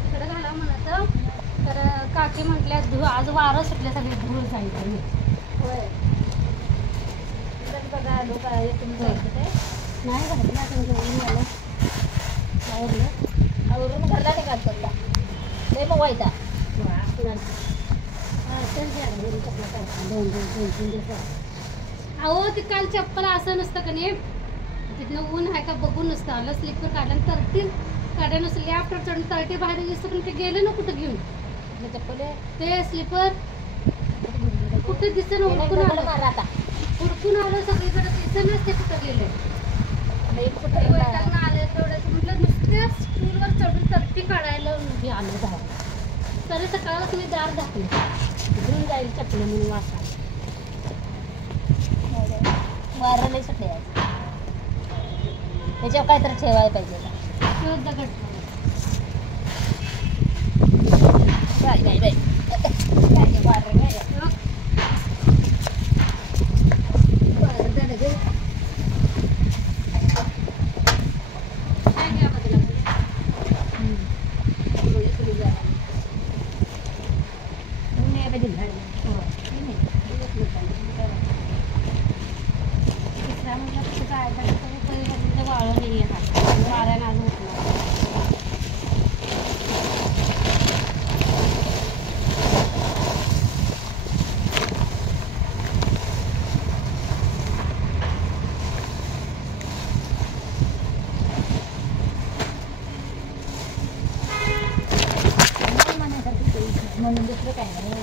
तिकडे घाला म्हणत तर काकी म्हटल्या आज वारं सुटले सगळे धूळ जायचं होय बघा आलो काय तुमचं नाही घातलं आपण घेऊन मला आवरून घरला निघालतो का लय मग व्हायचा अहो ते काल चप्पल असं नसतं का नाही तिथनं ऊन आहे का बघून नसतं आलं स्लीपर काढलं तरटी काढ्या नसतं लॅपटॉप चढून तरटी बाहेर दिसतं पण ते गेले ना कुठं घेऊन चप्पल ते स्लीपर कुठे दिसतं ना हुडकून आलं आता हुडकून आलं सगळीकडे दिसत नसते कुठं गेले आले तेवढ्याच म्हटलं नुसत्या स्टूलवर चढून तरटी काढायला हे आलं बाहेर तरी सकाळच मी दार घातले घेऊन जाईल चपलं म्हणून वासा वारं लय सुटले त्याच्यावर काय तर ठेवायला पाहिजे दगड बाय बाय बाय काय वारं नाही म्हणून दुसरं काय नाही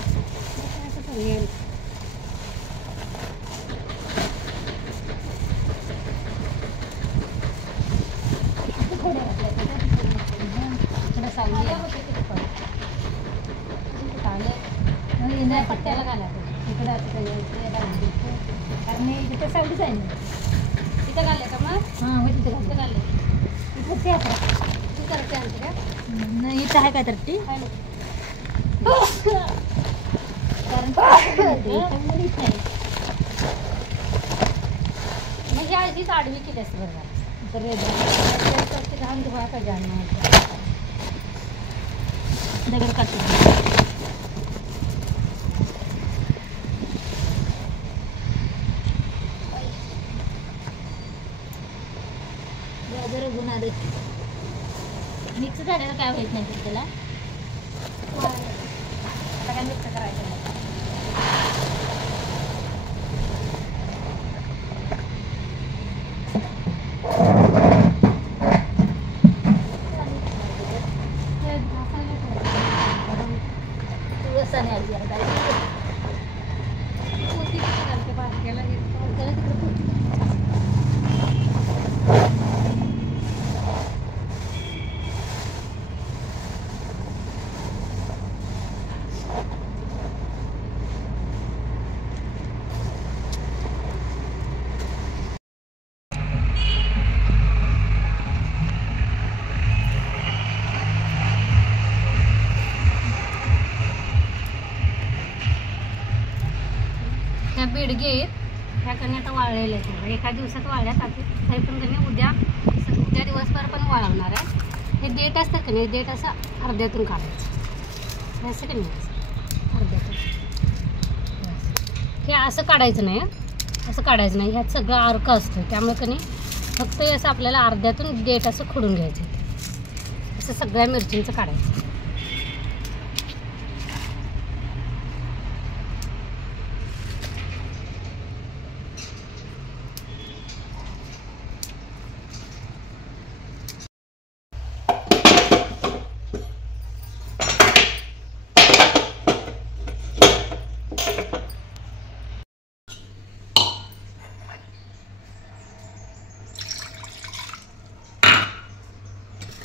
पट्ट्याला घाला इकडं कारण तिथं सावलीच आहे ना तिथं घाले का मग हां मग तिथं तिथं घाले इथं ते आता तू करते आणते का नाही इथं आहे काय तर ती कारण म्हणजे आधीच आडवी केली असते बघा तर घाण धुवायला पाहिजे अन्न दगड काढते गाजर गुन्हा मिक्स झालेलं काय होत नाही त्याला आता काय मिक्स करायचं तुळसाने आली पोती घालते बारक्याला तिकडे पोती बेडगे आहेत ह्या कणी आता वाळलेल्या आहेत एका दिवसात वाळल्यात आता तरी पण कणी उद्या दिवसभर पण वाळवणार आहे हे देठ असतात की नाही देठ असं अर्ध्यातून काढायचं असं की नाही अर्ध्यातून हे असं काढायचं नाही असं काढायचं नाही ह्यात सगळं अर्क असतं त्यामुळे कणी फक्त असं आपल्याला अर्ध्यातून देठ असं खोडून घ्यायचं असं सगळ्या मिरचींचं काढायचं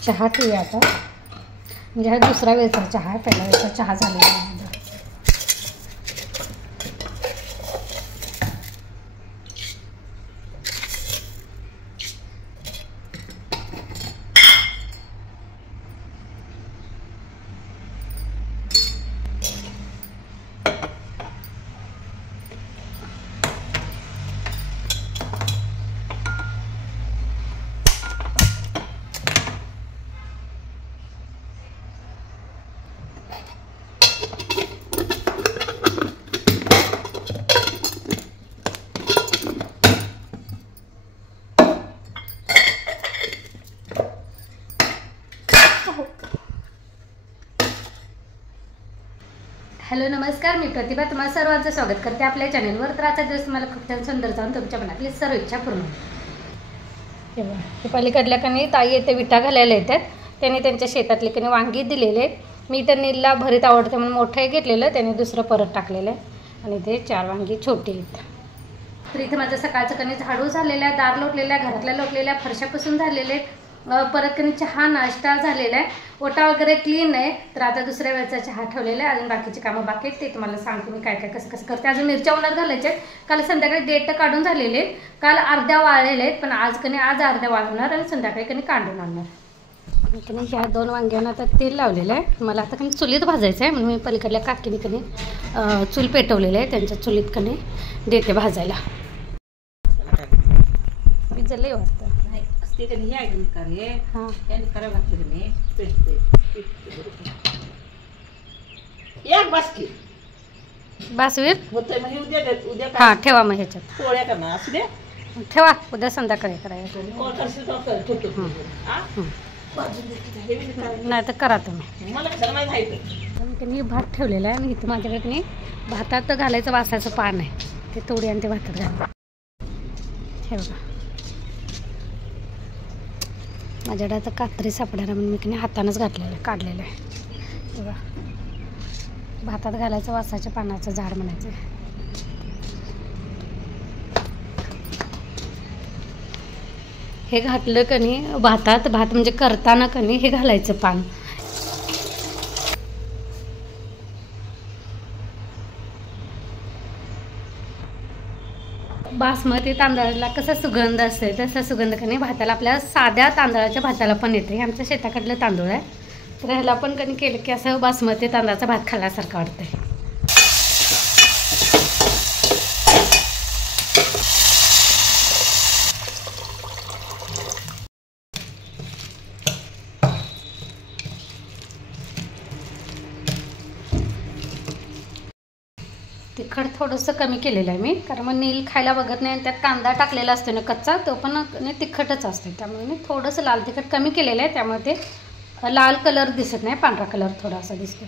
चहा ठेवूया आता म्हणजे हा दुसरा वेळचा चहा आहे पहिला वेळचा चहा झालेला आहे नमस्कार, मी प्रतिभा तुम्हाला सर्वांचं स्वागत करते आपल्या चॅनलवर. तर आजचा दिवस तुम्हाला खूप छान सुंदर जाऊन तुमच्या मनातली सर्व इच्छा पूर्ण होईल. हे पलीकडल्या कणी ताई येते विटा घालायला येतात. त्यांनी त्यांच्या शेतातले कणी वांगी दिलेले आहेत. मी तर नीलला भरीत आवडते म्हणून मोठं घेतलेलं, त्याने दुसरं परत टाकलेलं आहे आणि ते 4 वांगी छोटे आहेत. तर इथे माझं सकाळचं कणी झाडू झालेलं आहे, दार लोटलेल्या, घरातल्या लोटलेल्या, फरशापासून झालेले आहेत. परत कणी चहा नाश्ता झालेला आहे, ओटा वगैरे क्लीन आहे. तर आता दुसऱ्या वेळचा चहा ठेवलेला आहे. अजून बाकीची कामं बाकी आहेत, ते तुम्हाला सांगते मी काय काय कसं कसं करते. अजून मिरच्या उन्हात घालायच्या आहेत. काल संध्याकाळी डेट काढून झालेले आहेत, काल अर्ध्या वाळलेले आहेत, पण आज अर्ध्या वाळवणार आणि संध्याकाळी कणी काढून आणणार. कणी ह्या 2 वांग्यांना आता तेल लावलेलं आहे. मला आता कणी चुलीत भाजायचं आहे म्हणून मी पलीकडल्या काकीने कणी चूल पेटवलेलं आहे, त्यांच्या चुलीत कणी देते भाजायला. भिजलंही वाटतं ते कधी हे आहे का रे? हां, त्यांनी करावं लागतं की नाही. एक बासकी बासवीर होतंय म्हणजे उद्या हां ठेवा. मग ह्याच्यात पोळ्या करणार असू दे. ठेवा, उद्या संध्याकाळी करायचं. कोण करशील तर कर, ठेवतो. हा? भाजून दे की हे बी करायचं. नाही तर करा तुम्ही. मला कसं माहीत आहे ते. मी भात ठेवलेला आहे आणि इथं माझ्याकडे भातात घालायचं वासाचं पान आहे, ते तोडी आणि ते भातात घाला. हे बघा, माझ्याकडे आता कात्री सापडायला म्हणून मी की हातानंच काढलेलं आहे. बघा, भातात घालायचं वासाच्या पानाचं झाड म्हणायचं. हे घातलं कणी भातात, भात म्हणजे करताना कणी हे घालायचं पान. बासमती तांदळाला कसा सुगंध असते तसा सुगंध कणी भाताला, आपल्या साध्या तांदळाच्या भाताला पण येते. हे आमच्या शेताकडलं तांदूळ आहे, तर ह्याला पण कणी केलं की असं बासमती तांदळाचा भात खाल्ल्यासारखं वाटतंय. तिखट थोडंसं कमी केलेलं आहे मी, कारण मग नील खायला बघत नाही आणि त्यात कांदा टाकलेला असतो ना कच्चा, तो पण तिखटच असतो. त्यामुळे मी थोडंसं लाल तिखट कमी केलेलं आहे, त्यामुळे ते लाल कलर दिसत नाही, पांढरा कलर थोडासा दिसतो.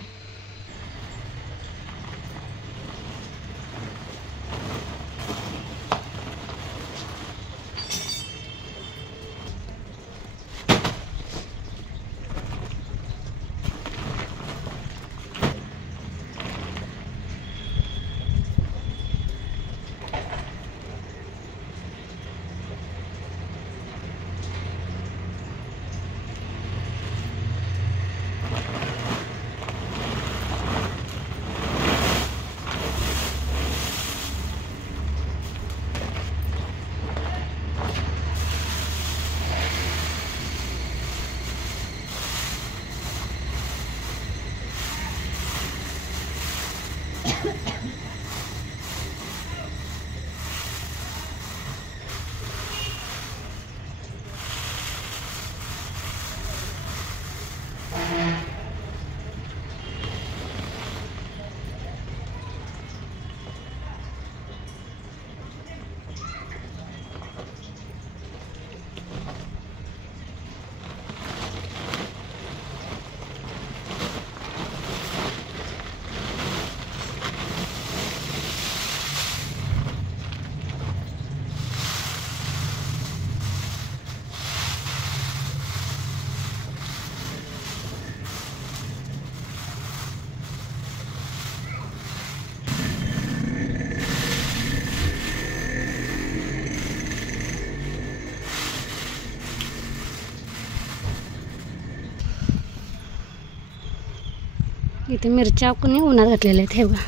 इथे मिरच्या कोणी उन्हात घातलेल्या आहेत. हे बघा,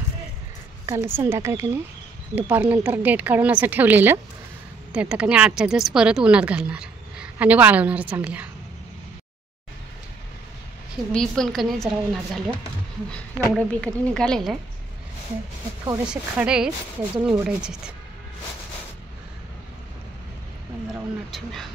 काल संध्याकाळी कणी दुपारनंतर डेट काढून असं ठेवलेलं, ते आता कणी आजच्या दिवस परत उन्हात घालणार आणि वाळवणार चांगल्या. हे बी पण कणी जरा उन्हात घालूया. एवढं बी कणी निघालेलं आहे. थोडेसे खडे आहेत, ते अजून निवडायचे आहेत. जरा उन्हात ठेवूया.